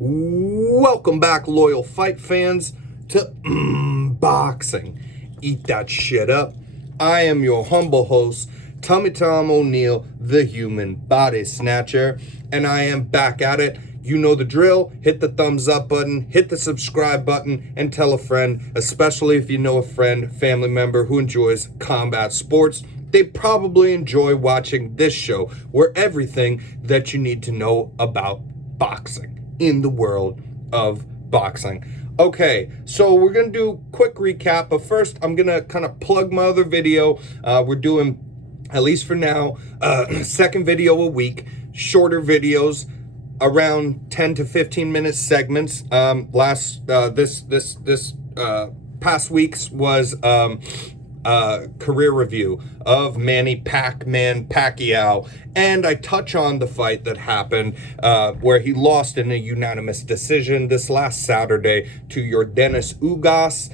Welcome back, loyal fight fans, to boxing. Eat that shit up. I am your humble host, Tummy Tom O'Neill, the human body snatcher, and I am back at it. You know the drill. Hit the thumbs up button, hit the subscribe button, and tell a friend, especially if you know a friend, family member who enjoys combat sports. They probably enjoy watching this show, where everything that you need to know about boxing in the world of boxing. Okay, so we're gonna do a quick recap, but first I'm gonna kind of plug my other video. We're doing, at least for now, second video a week, shorter videos, around 10 to 15 minute segments. This past week's was career review of Manny Pacquiao, and I touch on the fight that happened where he lost in a unanimous decision this last Saturday to Yordenis Ugas.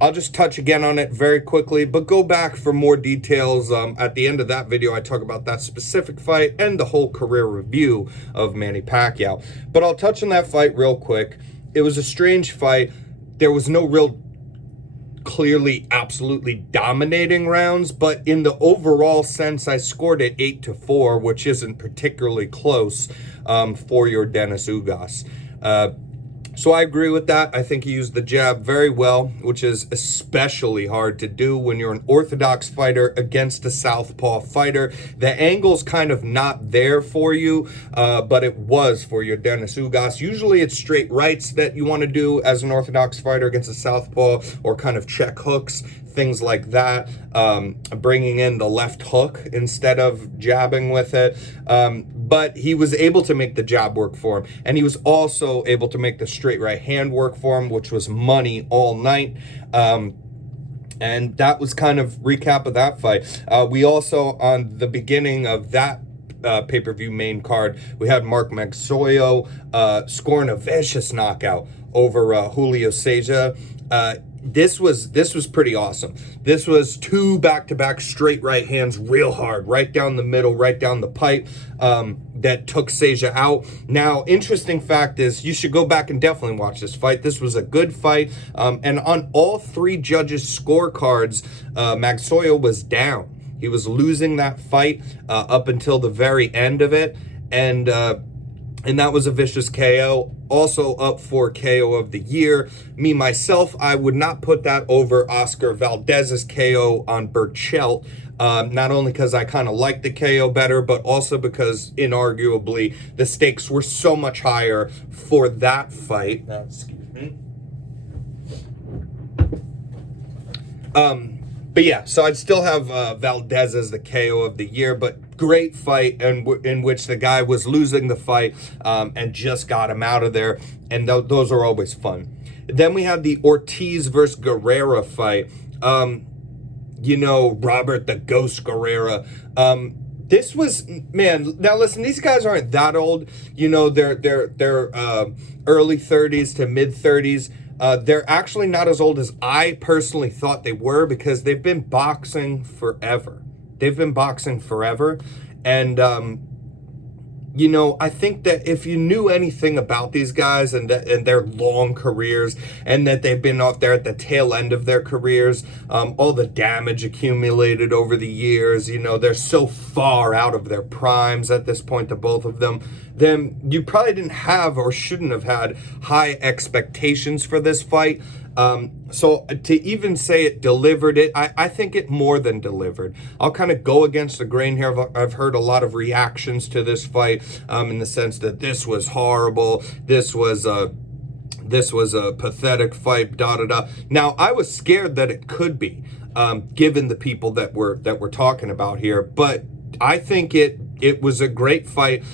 I'll just touch again on it very quickly, but go back for more details. At the end of that video, I talk about that specific fight and the whole career review of Manny Pacquiao. But I'll touch on that fight real quick. It was a strange fight. There was no real clearly absolutely dominating rounds, but in the overall sense, I scored it 8-4, which isn't particularly close for Yordenis Ugas. So I agree with that. I think he used the jab very well, which is especially hard to do when you're an orthodox fighter against a southpaw fighter. The angle's kind of not there for you, but it was for Yordenis Ugas. Usually it's straight rights that you want to do as an orthodox fighter against a southpaw, or kind of check hooks, things like that, bringing in the left hook instead of jabbing with it. But he was able to make the jab work for him, and he was also able to make the straight right hand work for him, which was money all night. And that was kind of recap of that fight. We also, on the beginning of that pay-per-view main card, we had Mark Magsoyo scoring a vicious knockout over Julio Cesar. This was pretty awesome. This was two back-to-back straight right hands, real hard, right down the middle, right down the pipe, that took Cesar out. Now, interesting fact is, you should go back and definitely watch this fight. This was a good fight, and on all three judges' scorecards, Magsoyo was down. He was losing that fight up until the very end of it, and that was a vicious KO. Also up for KO of the year. Me, myself, I would not put that over Oscar Valdez's KO on Burchelt. Not only because I kind of like the KO better, but also because, inarguably, the stakes were so much higher for that fight. Excuse me. But yeah, so I'd still have Valdez as the KO of the year, but great fight in which the guy was losing the fight and just got him out of there, and those are always fun. Then we had the Ortiz versus Guerrero fight. You know, Robert the Ghost Guerrero. This was, man, now listen, these guys aren't that old. You know, they're early 30s to mid 30s. They're actually not as old as I personally thought they were, because they've been boxing forever. And, you know, I think that if you knew anything about these guys and their long careers, and that they've been out there at the tail end of their careers, all the damage accumulated over the years, you know, they're so far out of their primes at this point, the both of them, then you probably didn't have, or shouldn't have had, high expectations for this fight. So to even say it delivered it, I think it more than delivered. I'll kind of go against the grain here. I've heard a lot of reactions to this fight in the sense that this was horrible, this was a pathetic fight, da-da-da. Now, I was scared that it could be, given the people that we're talking about here, but I think it was a great fight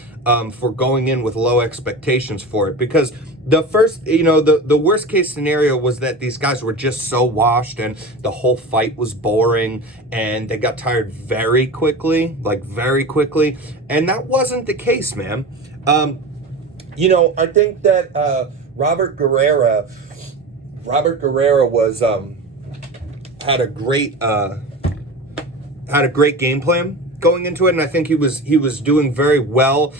for going in with low expectations for it, because the first, you know, the worst case scenario was that these guys were just so washed and the whole fight was boring and they got tired very quickly, and that wasn't the case, man. You know, I think that Robert Guerrero was had a great game plan. going into it, and I think he was doing very well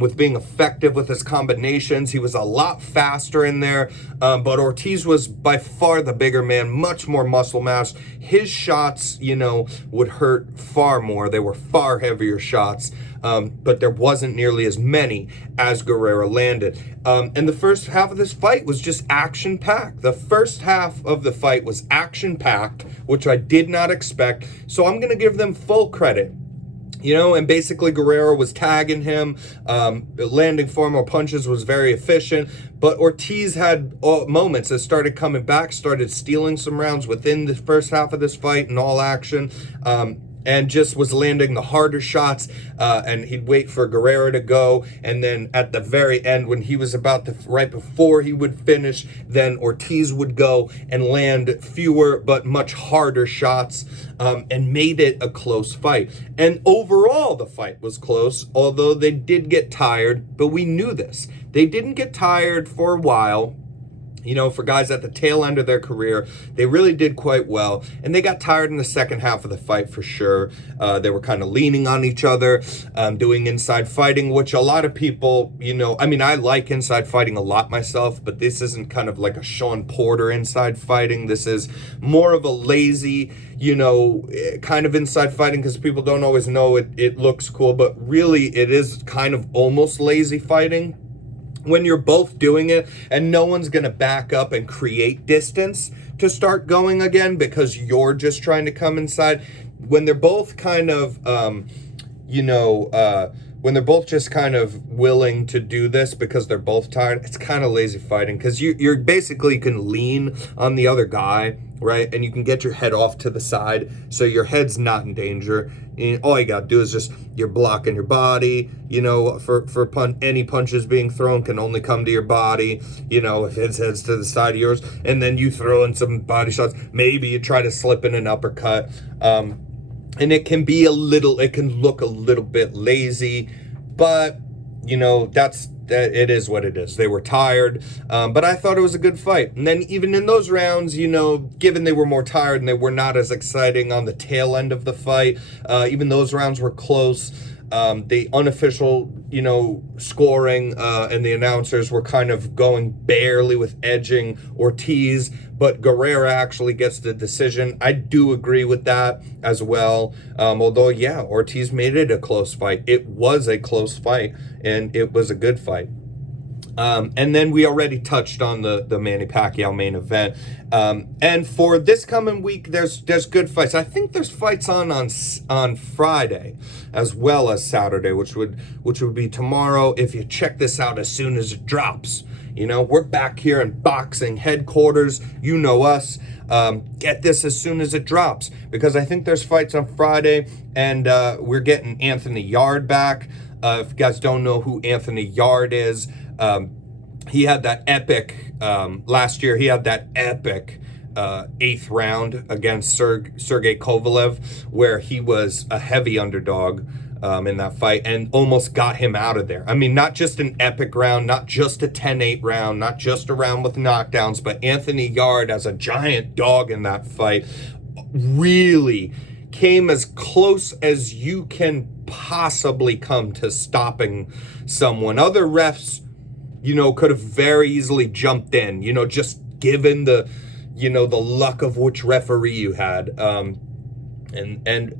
with being effective with his combinations. He was a lot faster in there, but Ortiz was by far the bigger man, much more muscle mass. His shots, would hurt far more. They were far heavier shots, but there wasn't nearly as many as Guerrero landed. And the first half of this fight was just action-packed. The first half of the fight was action-packed, which I did not expect, so I'm going to give them full credit. And basically Guerrero was tagging him, landing far more punches, was very efficient, but Ortiz had moments that started coming back, started stealing some rounds within the first half of this fight in all action, and just was landing the harder shots, and he'd wait for Guerrero to go, and then at the very end, when he was about to, right before he would finish, then Ortiz would go and land fewer but much harder shots, and made it a close fight. And overall, the fight was close, although they did get tired, but we knew this. They didn't get tired for a while. For guys at the tail end of their career, they really did quite well. And they got tired in the second half of the fight for sure. They were kind of leaning on each other, doing inside fighting, which a lot of people, I like inside fighting a lot myself, but this isn't kind of like a Sean Porter inside fighting. This is more of a lazy, kind of inside fighting, because people don't always know it looks cool, but really it is kind of almost lazy fighting. When you're both doing it and no one's going to back up and create distance to start going again because you're just trying to come inside. When they're both kind of, when they're both just kind of willing to do this because they're both tired, it's kind of lazy fighting, because you're basically, you can lean on the other guy, right? And you can get your head off to the side, so your head's not in danger. And all you got to do is just, you're blocking your body, for any punches being thrown can only come to your body, if his head's to the side of yours, and then you throw in some body shots. Maybe you try to slip in an uppercut, and it can look a little bit lazy, but, it is what it is. They were tired, but I thought it was a good fight. And then even in those rounds, given they were more tired and they were not as exciting on the tail end of the fight, even those rounds were close. The unofficial, scoring, and the announcers were kind of going barely with edging Ortiz, but Guerrero actually gets the decision. I do agree with that as well. Although, Ortiz made it a close fight. It was a close fight, and it was a good fight. And then we already touched on the Manny Pacquiao main event. And for this coming week, there's good fights. I think there's fights on Friday as well as Saturday, which would be tomorrow if you check this out as soon as it drops. We're back here in boxing headquarters. You know us. Get this as soon as it drops, because I think there's fights on Friday, and we're getting Anthony Yarde back. If you guys don't know who Anthony Yarde is, he had that epic, last year, he had that epic 8th round against Sergey Kovalev, where he was a heavy underdog in that fight and almost got him out of there. I mean, not just an epic round, not just a 10-8 round, not just a round with knockdowns, but Anthony Yarde, as a giant dog in that fight, really came as close as you can possibly come to stopping someone. Other refs, could have very easily jumped in, just given the luck of which referee you had.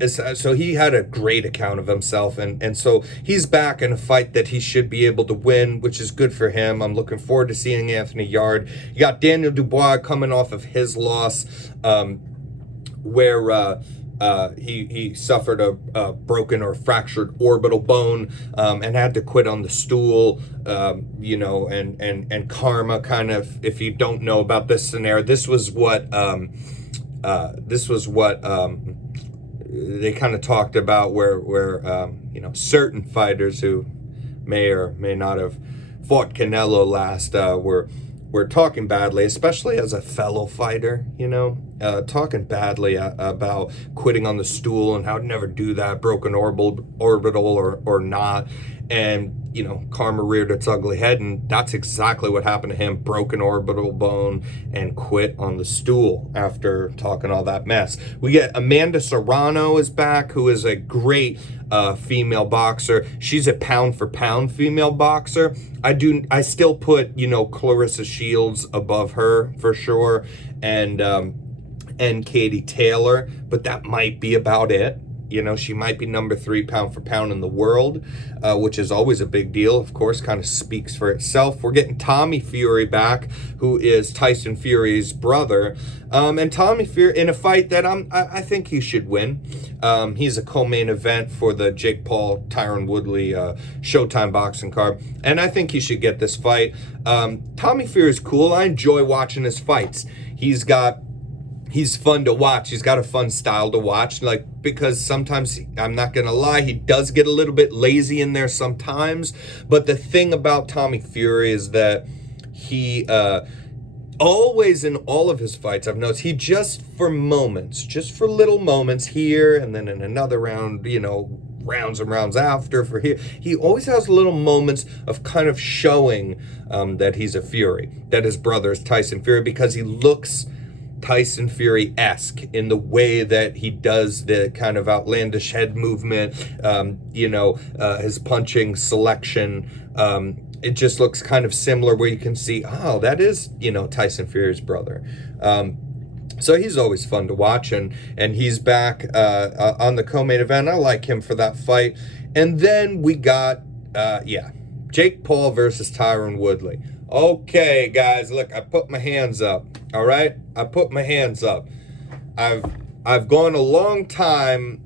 So he had a great account of himself, and so he's back in a fight that he should be able to win, which is good for him. I'm looking forward to seeing Anthony Yarde. You got Daniel Dubois coming off of his loss, where he suffered a broken or fractured orbital bone, and had to quit on the stool, and karma kind of, if you don't know about this scenario, this was what they kind of talked about, where certain fighters who may or may not have fought Canelo last, were talking badly, especially as a fellow fighter, talking badly about quitting on the stool and how to never do that, broken orbital or not. and karma reared its ugly head, and that's exactly what happened to him. Broken orbital bone and quit on the stool after talking all that mess. We get Amanda Serrano is back, who is a great female boxer. She's a pound for pound female boxer. I still put Clarissa Shields above her for sure, and Katie Taylor, but that might be about it. She might be number 3 pound for pound in the world, which is always a big deal, of course, kind of speaks for itself. We're getting Tommy Fury back, who is Tyson Fury's brother. And Tommy Fury, in a fight that I think he should win. He's a co-main event for the Jake Paul, Tyron Woodley Showtime boxing card. And I think he should get this fight. Tommy Fury is cool. I enjoy watching his fights. He's fun to watch. He's got a fun style to watch, because sometimes, I'm not going to lie, he does get a little bit lazy in there sometimes. But the thing about Tommy Fury is that he always, in all of his fights, I've noticed, he just for little moments here and then in another round, rounds and rounds after for here, he always has little moments of kind of showing that he's a Fury, that his brother is Tyson Fury, because he looks Tyson Fury-esque in the way that he does the kind of outlandish head movement, his punching selection. It just looks kind of similar, where you can see, oh, that is, Tyson Fury's brother. So he's always fun to watch, and he's back on the co-main event. I like him for that fight. And then we got, Jake Paul versus Tyron Woodley. Okay, guys, look, I put my hands up, all right? I put my hands up. I've gone a long time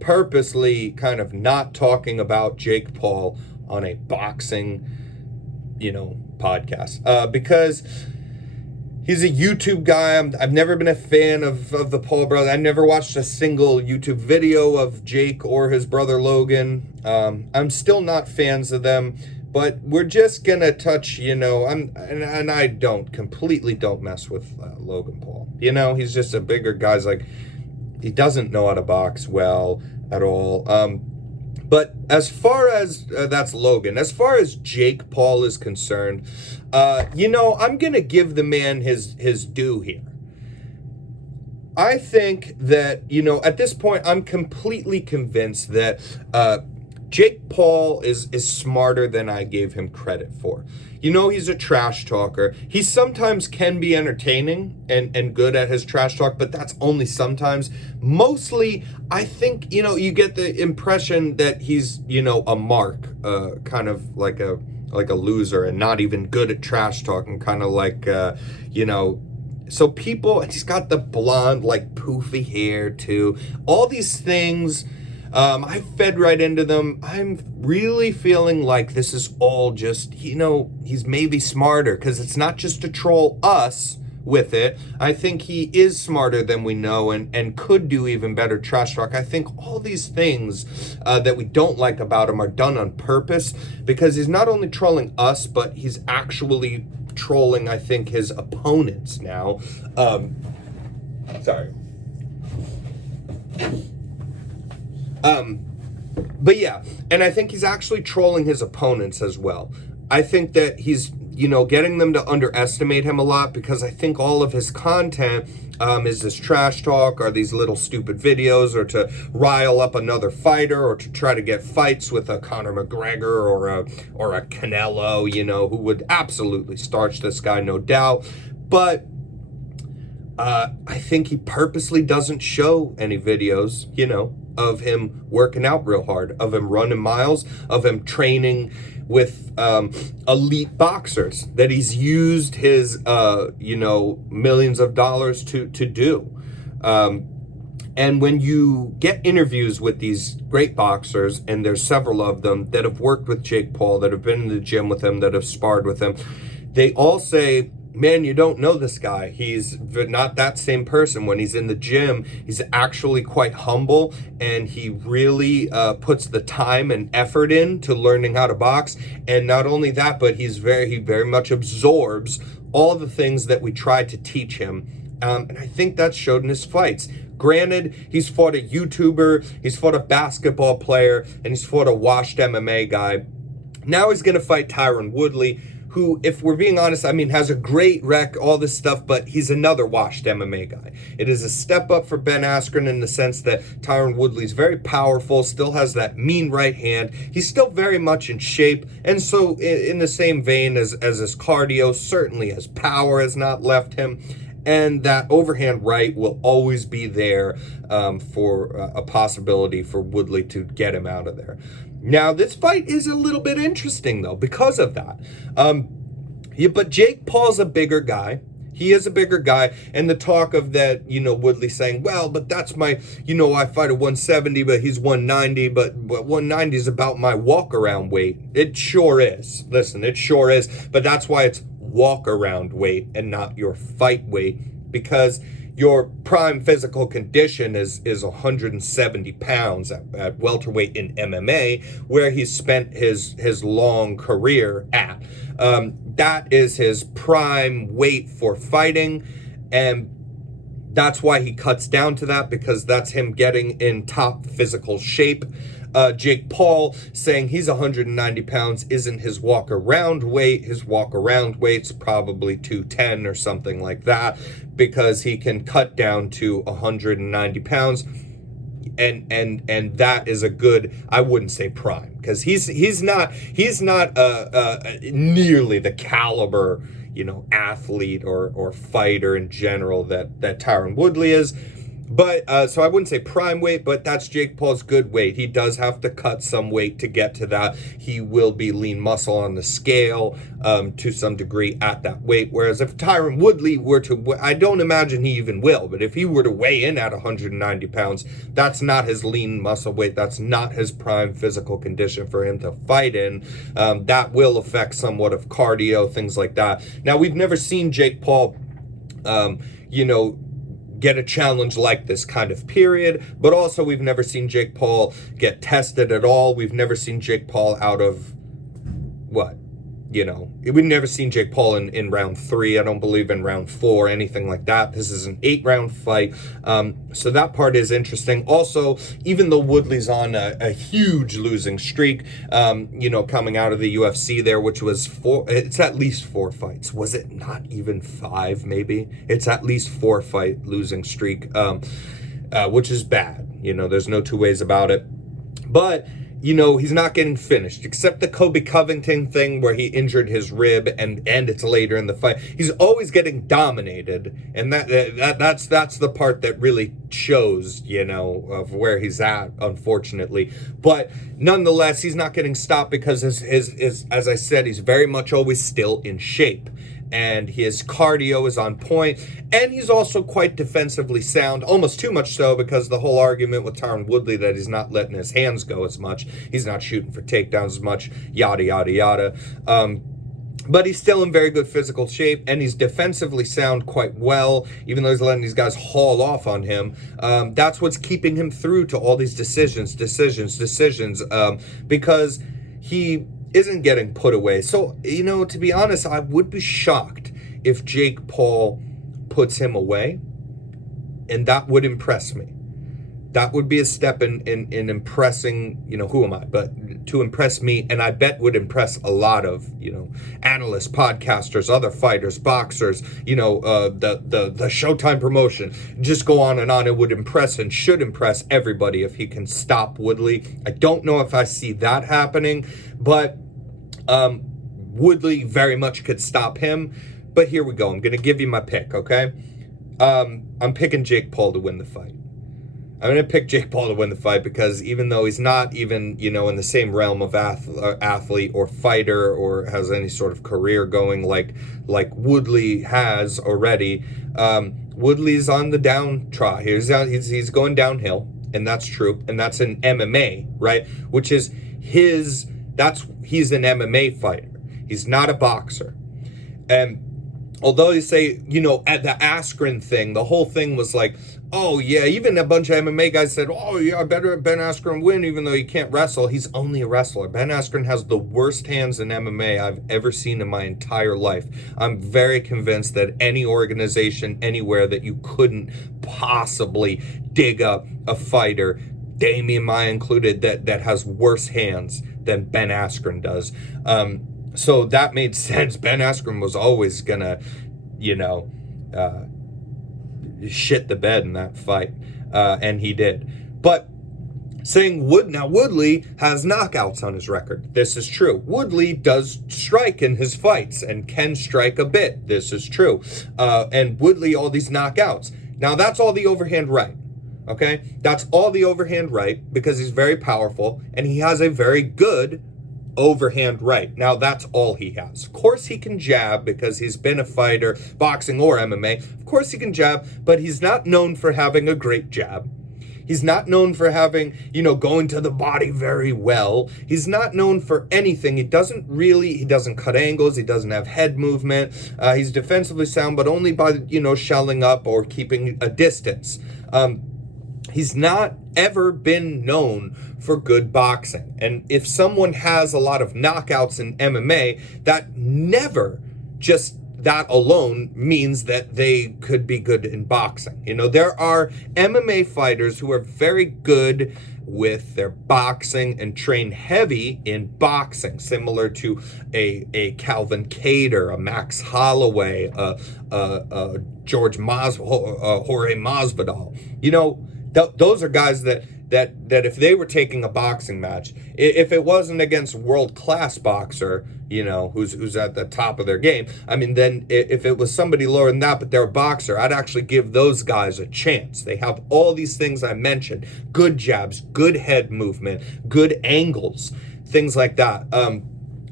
purposely kind of not talking about Jake Paul on a boxing, podcast, because he's a YouTube guy. I've never been a fan of the Paul brothers. I never watched a single YouTube video of Jake or his brother Logan. I'm still not fans of them. But we're just gonna touch, I completely don't mess with Logan Paul. He's just a bigger guy. He doesn't know how to box well at all. But as far as that's Logan. As far as Jake Paul is concerned, I'm gonna give the man his due here. I think that at this point, I'm completely convinced that Jake Paul is smarter than I gave him credit for. He's a trash talker. He sometimes can be entertaining and good at his trash talk, but that's only sometimes. Mostly, I think, you get the impression that he's, a mark, kind of like a loser and not even good at trash talking, kind of like, so people, and he's got the blonde, poofy hair too. All these things, I fed right into them. I'm really feeling like this is all just, he's maybe smarter, because it's not just to troll us with it. I think he is smarter than we know, and could do even better trash talk. I think all these things that we don't like about him are done on purpose, because he's not only trolling us, but he's actually trolling, I think, his opponents now. Sorry. But yeah, and I think he's actually trolling his opponents as well. I think that he's, getting them to underestimate him a lot, because I think all of his content is this trash talk, or these little stupid videos, or to rile up another fighter, or to try to get fights with a Conor McGregor or a Canelo, who would absolutely starch this guy, no doubt. But I think he purposely doesn't show any videos, of him working out real hard, of him running miles, of him training with elite boxers that he's used his, millions of dollars to do. And when you get interviews with these great boxers, and there's several of them that have worked with Jake Paul, that have been in the gym with him, that have sparred with him, they all say, man, you don't know this guy. He's not that same person. When he's in the gym, he's actually quite humble, and he really puts the time and effort into learning how to box. And not only that, but he very much absorbs all the things that we tried to teach him. And I think that's showed in his fights. Granted, he's fought a YouTuber, he's fought a basketball player, and he's fought a washed MMA guy. Now he's going to fight Tyron Woodley, who, if we're being honest, I mean, has a great rec, all this stuff, but he's another washed MMA guy. It is a step up for Ben Askren in the sense that Tyron Woodley's very powerful, still has that mean right hand. He's still very much in shape, and so in the same vein as his cardio, certainly his power has not left him, and that overhand right will always be there for a possibility for Woodley to get him out of there. Now, this fight is a little bit interesting, though, because of that. But Jake Paul's a bigger guy. He is a bigger guy. And the talk of that, Woodley saying, well, but that's my, I fight at 170, but he's 190. But 190 is about my walk-around weight. It sure is. Listen, it sure is. But that's why it's walk-around weight and not your fight weight. Because your prime physical condition is 170 pounds at welterweight in MMA, where he's spent his long career at. That is his prime weight for fighting, and that's why he cuts down to that, because that's him getting in top physical shape. Jake Paul saying he's 190 pounds isn't his walk-around weight. His walk-around weight's probably 210 or something like that, because he can cut down to 190 pounds. And that is a good, I wouldn't say prime, because he's not nearly the caliber, athlete or fighter in general that Tyron Woodley is. But, so I wouldn't say prime weight, but that's Jake Paul's good weight. He does have to cut some weight to get to that. He will be lean muscle on the scale to some degree at that weight. Whereas if Tyron Woodley were to, I don't imagine he even will, but if he were to weigh in at 190 pounds, that's not his lean muscle weight. That's not his prime physical condition for him to fight in. That will affect somewhat of cardio, things like that. Now, we've never seen Jake Paul, get a challenge like this kind of period, but also we've never seen Jake Paul get tested at all. We've never seen Jake Paul out of we've never seen Jake Paul in round 3. I don't believe in round 4, anything like that. This is an 8-round fight. So that part is interesting. Also, even though Woodley's on a huge losing streak, coming out of the UFC there, which was it's at least 4 fights. Was it not even 5, maybe? It's at least 4-fight losing streak, which is bad. There's no two ways about it. But he's not getting finished, except the Kobe Covington thing where he injured his rib and it's later in the fight. He's always getting dominated, and that's the part that really shows, of where he's at, unfortunately. But nonetheless, he's not getting stopped because his as I said, he's very much always still in shape. And his cardio is on point, and he's also quite defensively sound, almost too much so, because the whole argument with Tyron Woodley that he's not letting his hands go as much, he's not shooting for takedowns as much, yada, yada, yada. But he's still in very good physical shape, and he's defensively sound quite well, even though he's letting these guys haul off on him. That's what's keeping him through to all these decisions, because he isn't getting put away. So, to be honest, I would be shocked if Jake Paul puts him away, and that would impress me. That would be a step in impressing, who am I? But to impress me, and I bet would impress a lot of, analysts, podcasters, other fighters, boxers, the Showtime promotion. Just go on and on. It would impress and should impress everybody if he can stop Woodley. I don't know if I see that happening, but Woodley very much could stop him. But here we go. I'm going to give you my pick, okay? I'm picking Jake Paul to win the fight. I'm going to pick Jake Paul to win the fight because even though he's not even, in the same realm of athlete or fighter or has any sort of career going like Woodley has already, Woodley's on the downtrod. He's going downhill, and that's true. And that's in MMA, right? Which is he's an MMA fighter. He's not a boxer. And although you say, at the Askren thing, the whole thing was like, oh yeah, even a bunch of MMA guys said, oh yeah, I better Ben Askren win even though he can't wrestle. He's only a wrestler. Ben Askren has the worst hands in MMA I've ever seen in my entire life. I'm very convinced that any organization anywhere that you couldn't possibly dig up a fighter, Damian Maia included, that has worse hands than Ben Askren does. So that made sense. Ben Askren was always gonna, shit the bed in that fight, and he did. But saying Woodley has knockouts on his record. This is true. Woodley does strike in his fights and can strike a bit. This is true. And Woodley, all these knockouts. Now that's all the overhand right. Okay? That's all the overhand right because he's very powerful and he has a very good overhand right. Now that's all he has. Of course he can jab because he's been a fighter, boxing or MMA. Of course he can jab, but he's not known for having a great jab. He's not known for having, going to the body very well. He's not known for anything. He doesn't cut angles. He doesn't have head movement. He's defensively sound, but only by, shelling up or keeping a distance. He's not ever been known for good boxing. And if someone has a lot of knockouts in MMA, that never just that alone means that they could be good in boxing. There are MMA fighters who are very good with their boxing and train heavy in boxing, similar to a Calvin Kattar, a Max Holloway, a Jorge Masvidal. Those are guys that if they were taking a boxing match, if it wasn't against world-class boxer, who's at the top of their game, then if it was somebody lower than that, but they're a boxer, I'd actually give those guys a chance. They have all these things I mentioned: good jabs, good head movement, good angles, things like that.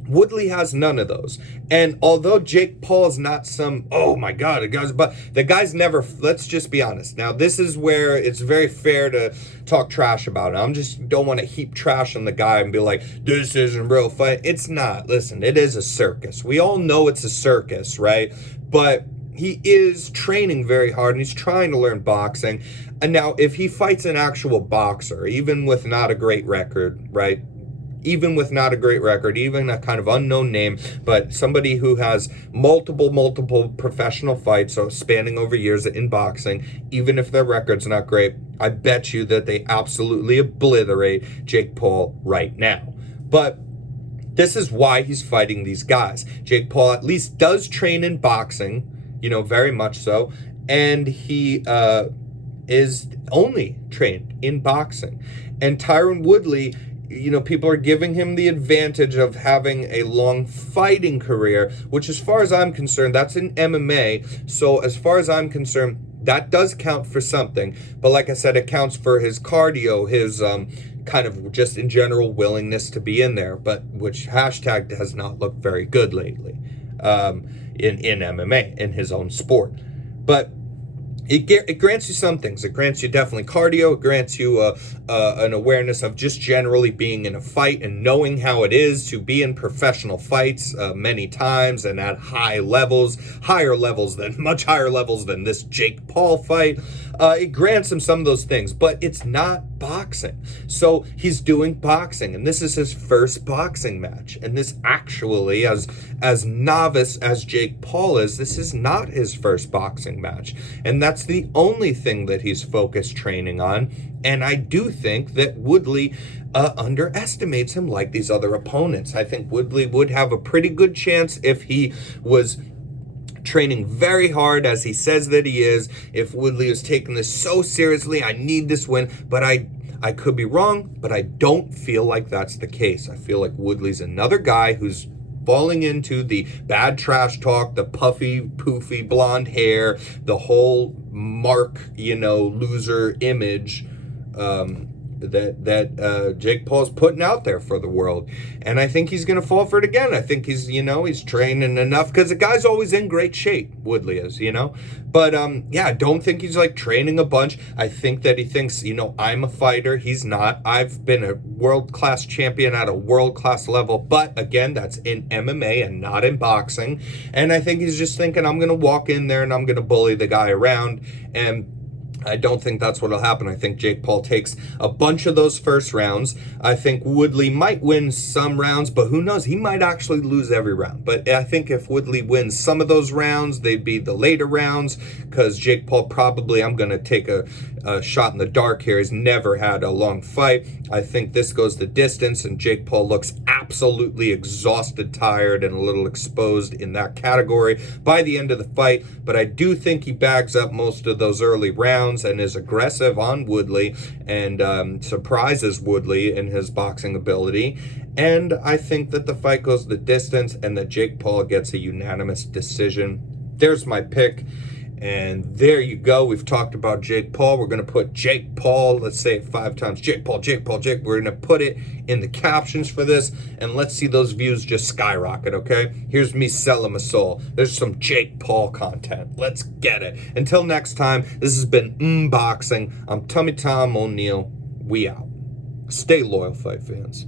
Woodley has none of those. And although Jake Paul's not some, oh my God, the guy's never, let's just be honest. Now, this is where it's very fair to talk trash about it. Don't want to heap trash on the guy and be like, this isn't real fight. It's not. Listen, it is a circus. We all know it's a circus, right? But he is training very hard and he's trying to learn boxing. And now, if he fights an actual boxer, even with not a great record, right? Even a kind of unknown name, but somebody who has multiple professional fights, so spanning over years in boxing, even if their record's not great, I bet you that they absolutely obliterate Jake Paul right now. But this is why he's fighting these guys. Jake Paul at least does train in boxing, very much so, and he is only trained in boxing. And Tyron Woodley, people are giving him the advantage of having a long fighting career, which as far as I'm concerned, that's in MMA. So as far as I'm concerned, that does count for something. But like I said, it counts for his cardio, his kind of just in general willingness to be in there, but which hashtag has not looked very good lately in MMA, in his own sport. But it grants you some things. It grants you definitely cardio. It grants you an awareness of just generally being in a fight and knowing how it is to be in professional fights many times and at much higher levels than this Jake Paul fight. It grants him some of those things, but it's not boxing. So he's doing boxing, and this is his first boxing match. And this actually, as novice as Jake Paul is, this is not his first boxing match. And that's the only thing that he's focused training on. And I do think that Woodley underestimates him like these other opponents. I think Woodley would have a pretty good chance if he was training very hard, as he says that he is. If Woodley is taking this so seriously, I need this win. But I could be wrong, but I don't feel like that's the case. I feel like Woodley's another guy who's falling into the bad trash talk, the puffy, poofy blonde hair, the whole mark, loser image that Jake Paul's putting out there for the world. And I think he's going to fall for it again. I think he's training enough, because the guy's always in great shape, Woodley is, But, I don't think he's, training a bunch. I think that he thinks, I'm a fighter. He's not. I've been a world-class champion at a world-class level. But, again, that's in MMA and not in boxing. And I think he's just thinking, I'm going to walk in there and I'm going to bully the guy around. And I don't think that's what'll happen. I think Jake Paul takes a bunch of those first rounds. I think Woodley might win some rounds, but who knows? He might actually lose every round. But I think if Woodley wins some of those rounds, they'd be the later rounds, because Jake Paul probably, I'm going to take a shot in the dark here, has never had a long fight. I think this goes the distance, and Jake Paul looks absolutely exhausted, tired, and a little exposed in that category by the end of the fight. But I do think he bags up most of those early rounds and is aggressive on Woodley and surprises Woodley in his boxing ability. And I think that the fight goes the distance and that Jake Paul gets a unanimous decision. There's my pick. And there you go. We've talked about Jake Paul. We're going to put Jake Paul, let's say it 5 times. Jake Paul, Jake Paul, Jake. We're going to put it in the captions for this. And let's see those views just skyrocket, okay? Here's me selling my soul. There's some Jake Paul content. Let's get it. Until next time, this has been Unboxing. I'm Tummy Tom O'Neill. We out. Stay loyal, fight fans.